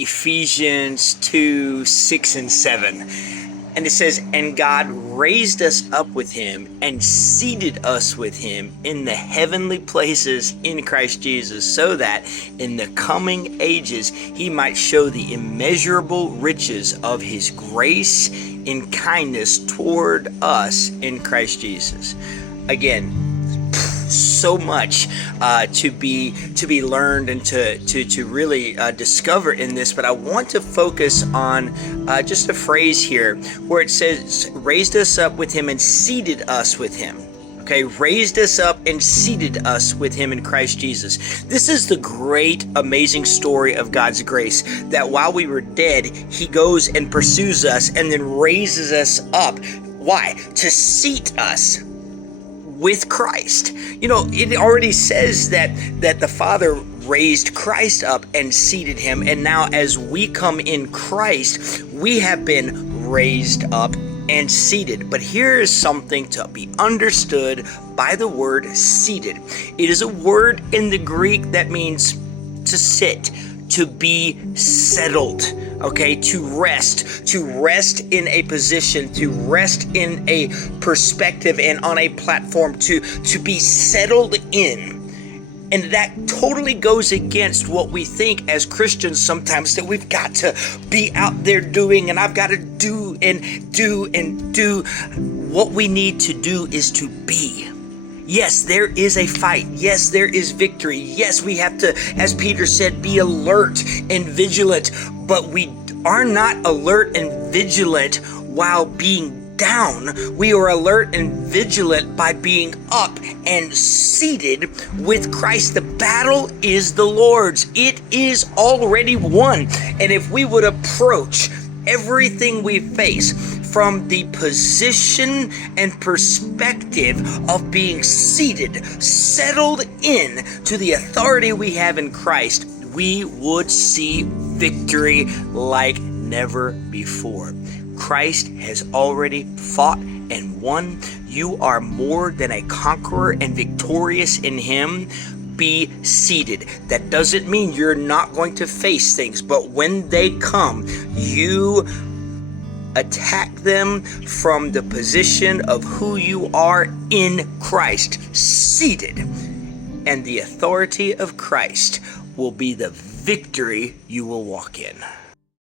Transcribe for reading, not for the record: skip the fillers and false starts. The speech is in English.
Ephesians 2, 6 and 7. And it says, "And God raised us up with him and seated us with him in the heavenly places in Christ Jesus, so that in the coming ages he might show the immeasurable riches of his grace in kindness toward us in Christ Jesus." Again, so much to be learned and to really discover in this, but I want to focus on just a phrase here where it says raised us up with him and seated us with him. Okay, raised us up and seated us with him in Christ Jesus. This is the great, amazing story of God's grace, that while we were dead, he goes and pursues us and then raises us up. Why? To seat us with Christ. You know, it already says that the Father raised Christ up and seated him, and now as we come in Christ, we have been raised up and seated. But here is something to be understood by the word seated. It is a word in the Greek that means to sit, to be settled, okay, to rest in a position, to rest in a perspective and on a platform, to be settled in. And that totally goes against what we think as Christians sometimes, that we've got to be out there doing, and I've got to do and do and do. What we need to do is to be. Yes, there is a fight. Yes, there is victory. Yes, we have to, as Peter said, be alert and vigilant. But we are not alert and vigilant while being down. We are alert and vigilant by being up and seated with Christ. The battle is the Lord's. It is already won. And if we would approach everything we face from the position and perspective of being seated, settled in to the authority we have in Christ, we would see victory like never before. Christ has already fought and won. You are more than a conqueror and victorious in him. Be seated. That doesn't mean you're not going to face things, but when they come, you attack them from the position of who you are in Christ, seated. And the authority of Christ will be the victory you will walk in.